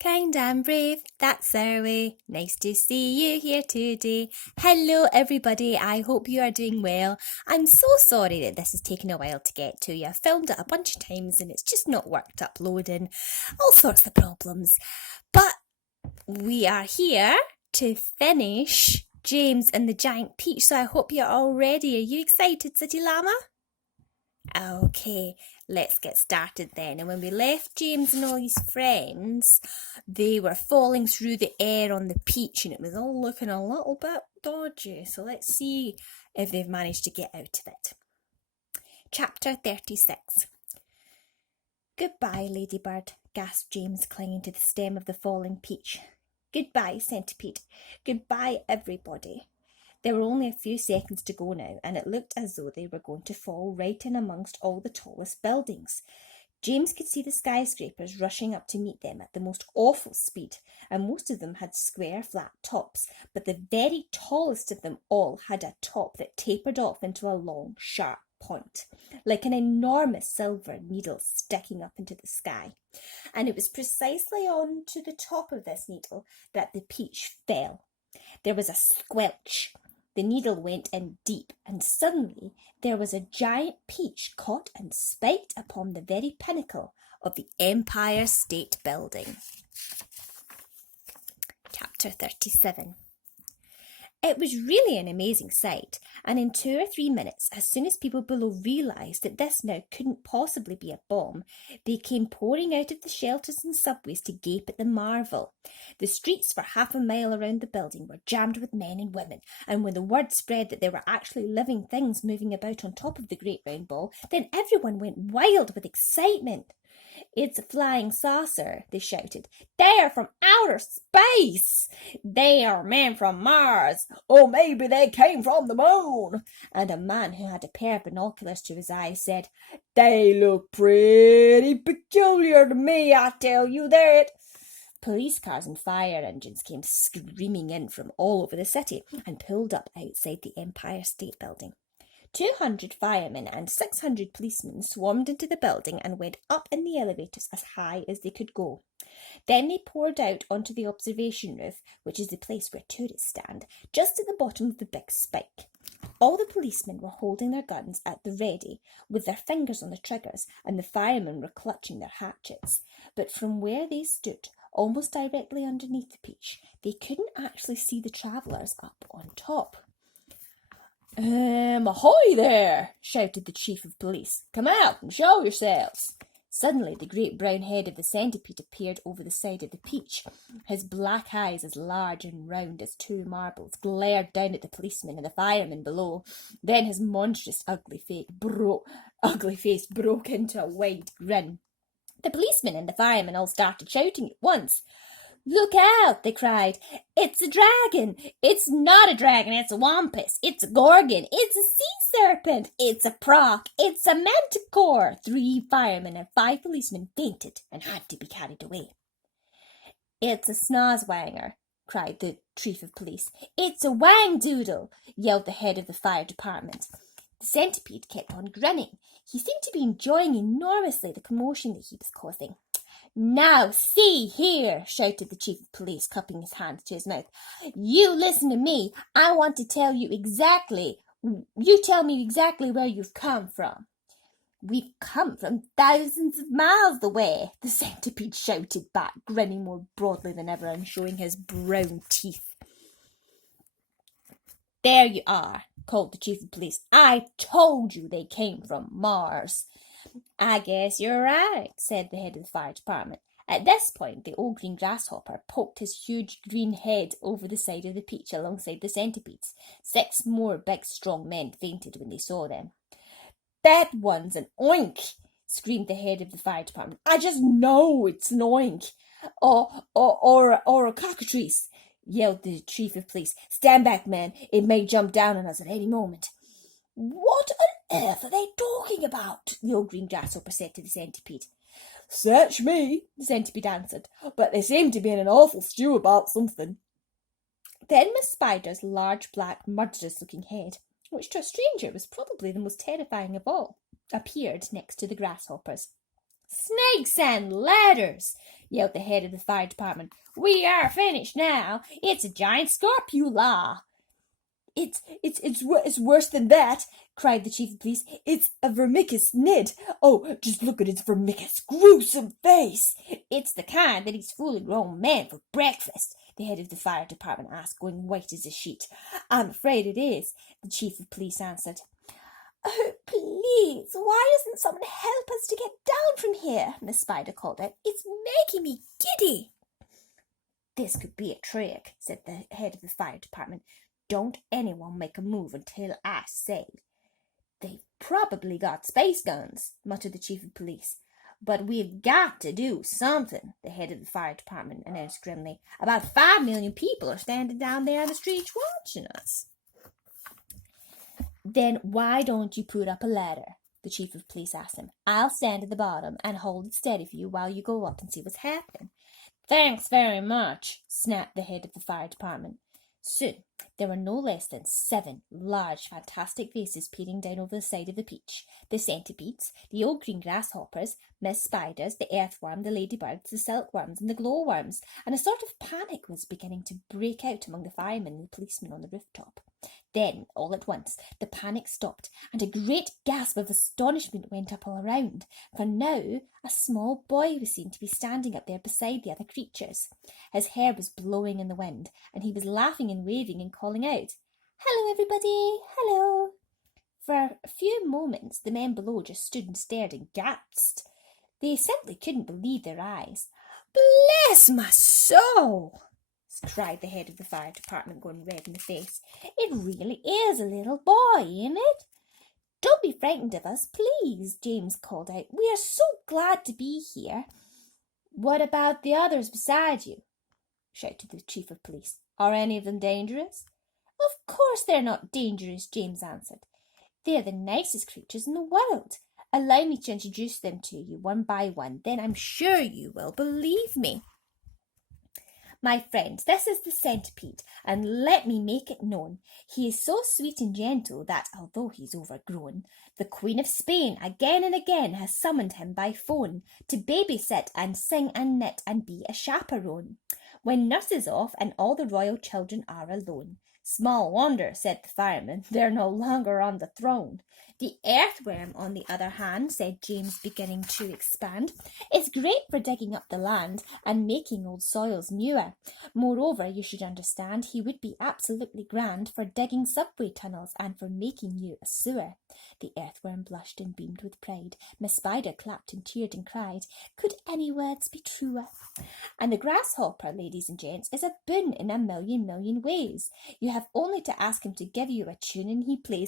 Kind and brave, that's our way. Nice to see you here today. Hello everybody, I hope you are doing well. I'm so sorry that this has taken a while to get to you. I've filmed it a bunch of times and it's just not worked uploading. All sorts of problems. But we are here to finish James and the Giant Peach, so I hope you're all ready. Are you excited, City Llama? Okay, let's get started then. And when we left James and all his friends, they were falling through the air on the peach and it was all looking a little bit dodgy. So let's see if they've managed to get out of it. Chapter 36. Goodbye, Ladybird, gasped James, clinging to the stem of the falling peach. Goodbye, Centipede. Goodbye, everybody. There were only a few seconds to go now, and it looked as though they were going to fall right in amongst all the tallest buildings. James could see the skyscrapers rushing up to meet them at the most awful speed, and most of them had square, flat tops, but the very tallest of them all had a top that tapered off into a long, sharp point, like an enormous silver needle sticking up into the sky. And it was precisely on to the top of this needle that the peach fell. There was a squelch. The needle went in deep, and suddenly there was a giant peach caught and spiked upon the very pinnacle of the Empire State Building. Chapter 37. It was really an amazing sight, and in 2 or 3 minutes, as soon as people below realised that this now couldn't possibly be a bomb, they came pouring out of the shelters and subways to gape at the marvel. The streets for half a mile around the building were jammed with men and women, and when the word spread that there were actually living things moving about on top of the great round ball, then everyone went wild with excitement. It's a flying saucer, they shouted. They're from outer space. They are men from Mars. Or maybe they came from the moon. And a man who had a pair of binoculars to his eyes said, They look pretty peculiar to me, I tell you that. Police cars and fire engines came screaming in from all over the city and pulled up outside the Empire State Building. 200 firemen and 600 policemen swarmed into the building and went up in the elevators as high as they could go. Then they poured out onto the observation roof, which is the place where tourists stand, just at the bottom of the big spike. All the policemen were holding their guns at the ready, with their fingers on the triggers, and the firemen were clutching their hatchets. But from where they stood, almost directly underneath the peach, they couldn't actually see the travellers up on top. Ahoy there, shouted the chief of police. Come out and show yourselves. Suddenly the great brown head of the centipede appeared over the side of the peach. His black eyes, as large and round as 2 marbles, glared down at the policemen and the firemen below. Then his monstrous ugly face broke into a wide grin. The policemen and the firemen all started shouting at once. Look out, they cried. It's a dragon. It's not a dragon, it's a wampus. It's a gorgon. It's a sea serpent. It's a proc. It's a manticore. 3 firemen and 5 policemen fainted and had to be carried away. It's a snozwanger, cried the chief of police. It's a wang-doodle, yelled the head of the fire department. The centipede kept on grinning. He seemed to be enjoying enormously the commotion that he was causing. Now, see here, shouted the chief of police, cupping his hands to his mouth. You listen to me. I want to tell you exactly. You tell me exactly where you've come from. We've come from thousands of miles away, the centipede shouted back, grinning more broadly than ever and showing his brown teeth. There you are, called the chief of police. I told you they came from Mars. I guess you're right, said the head of the fire department. At this point, the old green grasshopper poked his huge green head over the side of the peach alongside the centipedes. 6 more big, strong men fainted when they saw them. That one's an oink, screamed the head of the fire department. I just know it's an oink. Or a cockatrice, yelled the chief of police. Stand back, man. It may jump down on us at any moment. What on earth are they talking about? The old green grasshopper said to the centipede. Search me, the centipede answered, but they seem to be in an awful stew about something. Then Miss Spider's large, black, murderous-looking head, which to a stranger was probably the most terrifying of all, appeared next to the grasshoppers. Snakes and ladders, yelled the head of the fire department. "We are finished now. It's a giant scorpula." It's worse than that," cried the chief of police. "It's a vermicus nid. Oh, just look at its vermicus, gruesome face." "It's the kind that eats fully grown men for breakfast," the head of the fire department asked, going white as a sheet. "I'm afraid it is," the chief of police answered. "Oh, please, why doesn't someone help us to get down from here?" Miss Spider called out. "It's making me giddy." "This could be a trick," said the head of the fire department. "Don't anyone make a move until I say." "They've probably got space guns," muttered the chief of police. "But we've got to do something," the head of the fire department announced grimly. "About 5 million people are standing down there on the streets watching us." "Then why don't you put up a ladder?" the chief of police asked him. "I'll stand at the bottom and hold it steady for you while you go up and see what's happening." "Thanks very much," snapped the head of the fire department. Soon there were no less than 7 large, fantastic faces peering down over the side of the peach. The centipedes, the old green grasshoppers, Miss Spiders, the earthworm, the ladybirds, the silkworms, and the glowworms, and a sort of panic was beginning to break out among the firemen and the policemen on the rooftop. Then, all at once, the panic stopped, and a great gasp of astonishment went up all around, for now a small boy was seen to be standing up there beside the other creatures. His hair was blowing in the wind, and he was laughing and waving and calling out, "Hello, everybody! Hello!" For a few moments the men below just stood and stared aghast. They simply couldn't believe their eyes. "Bless my soul!" cried the head of the fire department, going red in the face. "It really is a little boy, isn't it?" "Don't be frightened of us, please," James called out. "We are so glad to be here." "What about the others beside you?" shouted the chief of police. "Are any of them dangerous?" "Of course they're not dangerous," James answered. "They're the nicest creatures in the world. Allow me to introduce them to you one by one, then I'm sure you will believe me. My friends, this is the centipede, and let me make it known. He is so sweet and gentle that, although he's overgrown, the Queen of Spain again and again has summoned him by phone to babysit and sing and knit and be a chaperone, when nurse is off and all the royal children are alone. Small wonder, said the fireman, they're no longer on the throne. The earthworm, on the other hand, said James, beginning to expand, is great for digging up the land and making old soils newer. Moreover, you should understand, he would be absolutely grand for digging subway tunnels and for making you a sewer. The earthworm blushed and beamed with pride. Miss Spider clapped and cheered and cried, could any words be truer? And the grasshopper, ladies and gents, is a boon in a million ways. You have only to ask him to give you a tune and he plays